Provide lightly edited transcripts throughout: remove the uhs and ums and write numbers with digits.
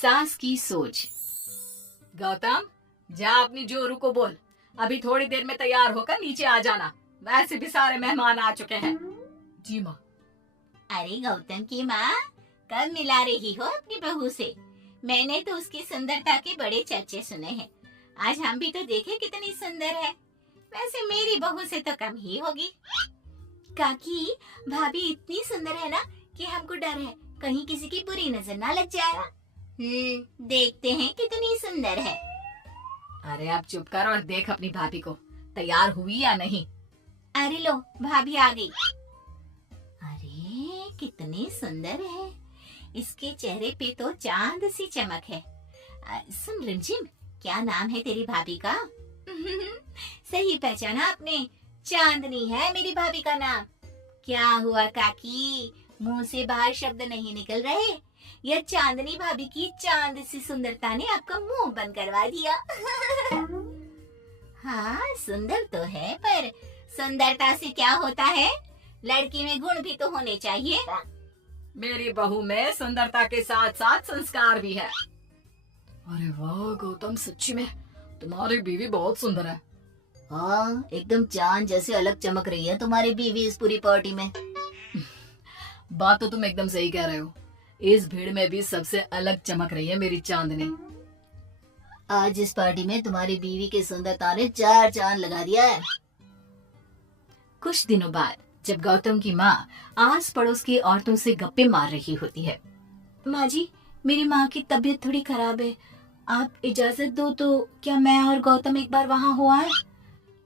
सास की सोच। गौतम, जा अपनी जोरू को बोल, अभी थोड़ी देर में तैयार होकर नीचे आ जाना। वैसे भी सारे मेहमान आ चुके हैं। जी माँ। अरे गौतम की माँ, कब मिला रही हो अपनी बहू से? मैंने तो उसकी सुंदरता के बड़े चर्चे सुने हैं। आज हम भी तो देखे कितनी सुंदर है। वैसे मेरी बहू से तो कम ही होगी। काकी, भाभी इतनी सुंदर है ना कि हमको डर है कहीं किसी की बुरी नजर ना लग जाए। देखते हैं कितनी सुंदर है। अरे आप चुप कर और देख अपनी भाभी को, तैयार हुई या नहीं। अरे लो, भाभी आ गई। अरे कितनी सुंदर है, इसके चेहरे पे तो चांद सी चमक है। सुन रिमझिम, क्या नाम है तेरी भाभी का? सही पहचाना आपने, चांदनी है मेरी भाभी का नाम। क्या हुआ काकी, मुंह से बाहर शब्द नहीं निकल रहे? यह चांदनी भाभी की चांद सी सुंदरता ने आपका मुंह बंद करवा दिया। हाँ सुंदर तो है, पर सुंदरता से क्या होता है? लड़की में गुण भी तो होने चाहिए। मेरी बहू में सुंदरता के साथ साथ संस्कार भी है। अरे वाह गौतम, सच्ची में तुम्हारी बीवी बहुत सुंदर है। हाँ, एकदम चांद जैसे अलग चमक रही है तुम्हारी बीवी इस पूरी पार्टी में। बात तो तुम एकदम सही कह रहे हो। इस भीड़ में भी सबसे अलग चमक रही है मेरी चांदनी। आज इस पार्टी में तुम्हारी बीवी की सुंदरता ने 4 चांद लगा दिया है। कुछ दिनों बाद जब गौतम की माँ आस पड़ोस की औरतों से गप्पे मार रही होती है। माँ जी, मेरी माँ की तबीयत थोड़ी खराब है, आप इजाजत दो तो क्या मैं और गौतम एक बार वहाँ हो आए?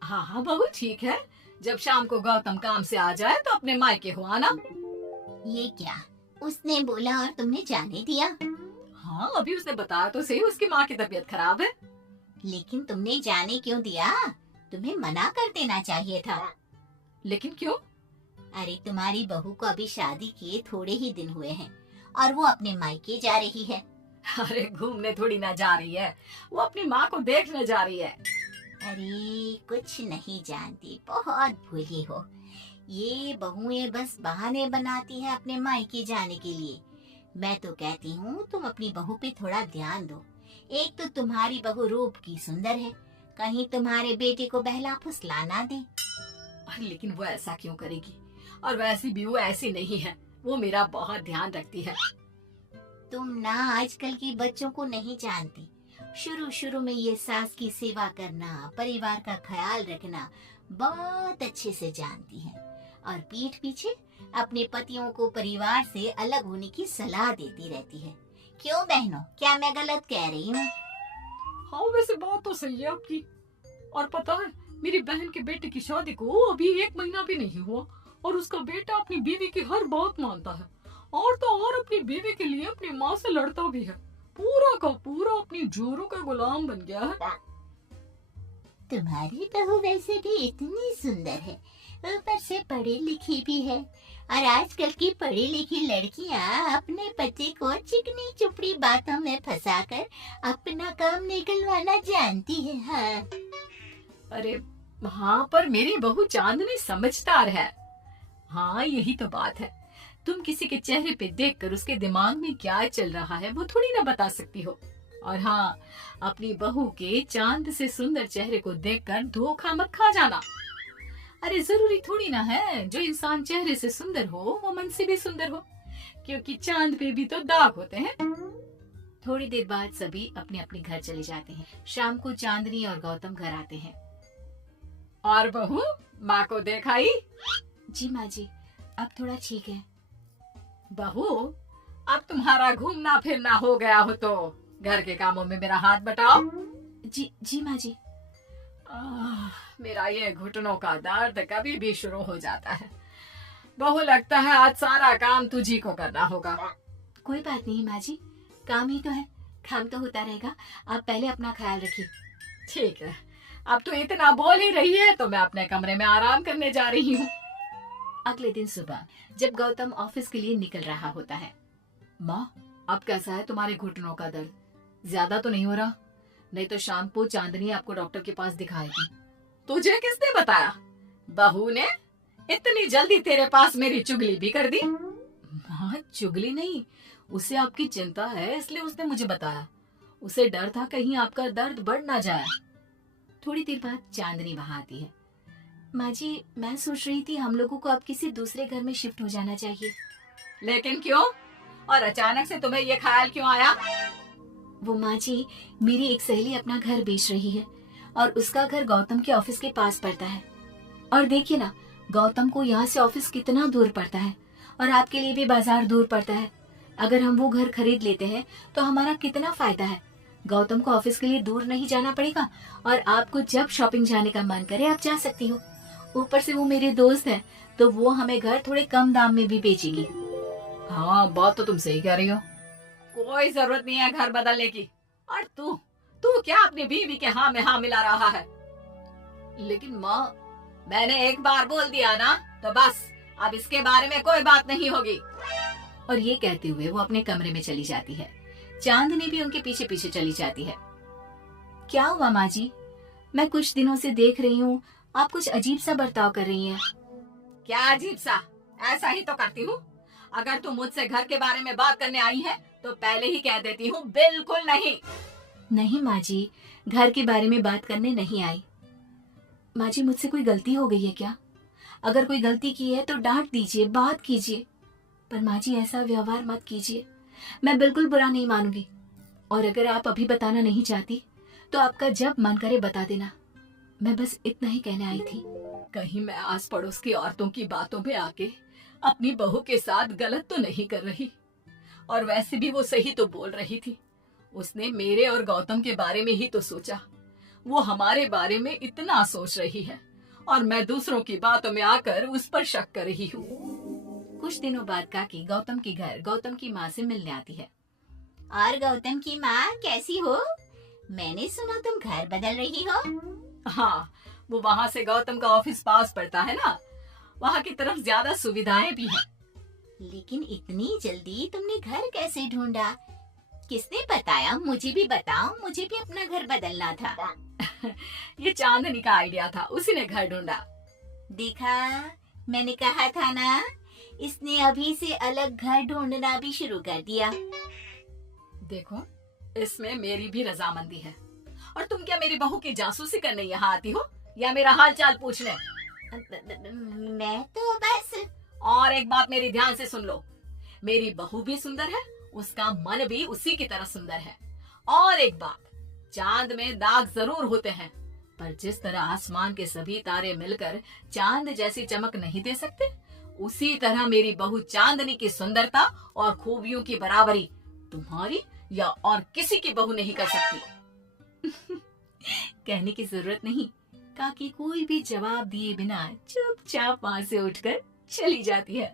हाँ हाँ बहू, ठीक है। जब शाम को गौतम काम से आ जाए तो अपने मायके हो आना। ये क्या, उसने बोला और तुमने जाने दिया? हाँ, अभी उसने बताया तो सही, उसकी माँ की तबीयत खराब है। लेकिन तुमने जाने क्यों दिया? तुम्हें मना कर देना चाहिए था। लेकिन क्यों? अरे तुम्हारी बहू को अभी शादी किए थोड़े ही दिन हुए हैं और वो अपने मायके जा रही है। अरे घूमने थोड़ी ना जा रही है, वो अपनी माँ को देखने जा रही है। अरे कुछ नहीं जानती, बहुत भोली हो। ये बहुएं बस बहाने बनाती हैं अपने मायके जाने के लिए। मैं तो कहती हूँ तुम अपनी बहू पे थोड़ा ध्यान दो। एक तो तुम्हारी बहू रूप की सुंदर है, कहीं तुम्हारे बेटे को बहला फुसला ना दे। लेकिन वो ऐसा क्यों करेगी? और वैसी भी वो ऐसी नहीं है, वो मेरा बहुत ध्यान रखती है। तुम ना आजकल के बच्चों को नहीं जानती। शुरू शुरू में ये सास की सेवा करना, परिवार का ख्याल रखना बहुत अच्छे से जानती है, और पीठ पीछे अपने पतियों को परिवार से अलग होने की सलाह देती रहती है। क्यों बहनों, क्या मैं गलत कह रही हूँ? हाँ वैसे बात तो सही है आपकी। और पता है, मेरी बहन के बेटे की शादी को अभी 1 महीना भी नहीं हुआ और उसका बेटा अपनी बीवी की हर बात मानता है, और तो और अपनी बीवी के लिए अपनी माँ से लड़ता भी है। पूरा का पूरा अपनी जोरू का गुलाम बन गया है। तुम्हारी बहू वैसे भी इतनी सुंदर है, ऊपर से पढ़ी लिखी भी है, और आजकल की पढ़ी लिखी लड़कियां अपने पति को चिकनी चुपड़ी बातों में फंसाकर अपना काम निकलवाना जानती है। हाँ। अरे हाँ, पर मेरी बहू चांदनी समझदार है। हाँ यही तो बात है, तुम किसी के चेहरे पे देखकर उसके दिमाग में क्या चल रहा है वो थोड़ी ना बता सकती हो। और हाँ, अपनी बहू के चांद से सुंदर चेहरे को देखकर धोखा मत खा जाना। अरे जरूरी थोड़ी ना है जो इंसान चेहरे से सुंदर हो वो मन से भी सुंदर हो, क्योंकि चांद पे भी तो दाग होते हैं। थोड़ी देर बाद सभी अपने अपने घर चले जाते हैं। शाम को चांदनी और गौतम घर आते हैं। और बहू, माँ को देखाई? जी माँ जी, अब थोड़ा ठीक है। बहू, अब तुम्हारा घूमना फिरना हो गया हो तो घर के कामों में मेरा हाथ बटाओ। जी माँ जी। मेरा ये घुटनों का दर्द कभी भी शुरू हो जाता है। बहू, लगता है आज सारा काम तुझी को करना होगा। कोई बात नहीं माँ जी, काम ही तो है, काम तो होता रहेगा। आप पहले अपना ख्याल रखिए। ठीक है, अब तो इतना बोल ही रही है तो मैं अपने कमरे में आराम करने जा रही हूँ। अगले दिन सुबह जब गौतम ऑफिस के लिए निकल रहा होता है। माँ, अब कैसा है तुम्हारे घुटनों का दर्द? ज्यादा तो नहीं हो रहा? नहीं तो शाम को चांदनी आपको डॉक्टर के पास दिखाएगी। तुझे किसने बताया? बहू ने इतनी जल्दी तेरे पास मेरी चुगली भी कर दी? माँ, चुगली नहीं, उसे आपकी चिंता है इसलिए उसने मुझे बताया। उसे डर था कहीं आपका दर्द बढ़ ना जाए। थोड़ी देर बाद चांदनी वहां आती है। माँ जी, मैं सोच रही थी हम लोगों को अब किसी दूसरे घर में शिफ्ट हो जाना चाहिए। लेकिन क्यों? और अचानक से तुम्हें ये ख्याल क्यों आया? वो माँ जी, मेरी एक सहेली अपना घर बेच रही है और उसका घर गौतम के ऑफिस के पास पड़ता है। और देखिए ना, गौतम को यहाँ से ऑफिस कितना दूर पड़ता है और आपके लिए भी बाजार दूर पड़ता है। अगर हम वो घर खरीद लेते हैं तो हमारा कितना फायदा है। गौतम को ऑफिस के लिए दूर नहीं जाना पड़ेगा और आपको जब शॉपिंग जाने का मन करे आप जा सकती हो। ऊपर से वो मेरे दोस्त हैं तो वो हमें घर थोड़े कम दाम में भी बेचेगी। हाँ, बात तो तुम सही कह रही हो। कोई जरूरत नहीं है घर बदलने की। और तू तू क्या अपनी बीवी के हाँ में हाँ मिला रहा है? लेकिन माँ, मैंने एक बार बोल दिया ना, तो बस अब इसके बारे में कोई बात नहीं होगी। और ये कहते हुए वो अपने कमरे में चली जाती है। चांदनी भी उनके पीछे पीछे चली जाती है। क्या हुआ माँ जी? मैं कुछ दिनों से देख रही हूँ आप कुछ अजीब सा बर्ताव कर रही हैं। क्या अजीब सा? ऐसा ही तो करती हूँ। अगर तुम मुझसे घर के बारे में बात करने आई है तो पहले ही कह देती हूँ, बिल्कुल नहीं। नहीं माँ जी, घर के बारे में बात करने नहीं आई। माँ जी, मुझसे कोई गलती हो गई है क्या? अगर कोई गलती की है तो डांट दीजिए, बात कीजिए। पर माँ जी, ऐसा व्यवहार मत कीजिए। मैं बिल्कुल बुरा नहीं मानूंगी। और अगर आप अभी बताना नहीं चाहती तो आपका जब मन करे बता देना। मैं बस इतना ही कहने आई थी। कहीं मैं आस पड़ोस की औरतों की बातों में आके अपनी बहू के साथ गलत तो नहीं कर रही? और वैसे भी वो सही तो बोल रही थी। उसने मेरे और गौतम के बारे में ही तो सोचा। वो हमारे बारे में इतना सोच रही है और मैं दूसरों की बातों में आकर उस पर शक कर रही हूँ। कुछ दिनों बाद काकी गौतम के घर गौतम की माँ से मिलने आती है। और गौतम की माँ कैसी हो? मैंने सुना तुम घर बदल रही हो। हाँ, वो वहाँ से गौतम का ऑफिस पास पड़ता है ना, वहाँ की तरफ ज्यादा सुविधाएं भी हैं। लेकिन इतनी जल्दी तुमने घर कैसे ढूंढा? किसने बताया? मुझे भी बताओ, मुझे भी अपना घर बदलना था। ये चांदनी का आइडिया था, उसी ने घर ढूंढा। देखा, मैंने कहा था ना, इसने अभी से अलग घर ढूंढना भी शुरू कर दिया। देखो, इसमें मेरी भी रजामंदी है। और तुम क्या मेरी बहू की जासूसी करने यहाँ आती हो या मेरा हाल चाल पूछने? मैं तो बस। और एक बात मेरी ध्यान से सुन लो, मेरी बहू भी सुंदर है, उसका मन भी उसी की तरह सुंदर है। और एक बात, चांद में दाग जरूर होते हैं, पर जिस तरह आसमान के सभी तारे मिलकर चांद जैसी चमक नहीं दे सकते, उसी तरह मेरी बहू चांदनी की सुंदरता और खूबियों की बराबरी तुम्हारी या और किसी की बहू नहीं कर सकती। कहने की जरूरत नहीं। काकी कोई भी जवाब दिए बिना चुपचाप वहां से उठकर चली जाती है।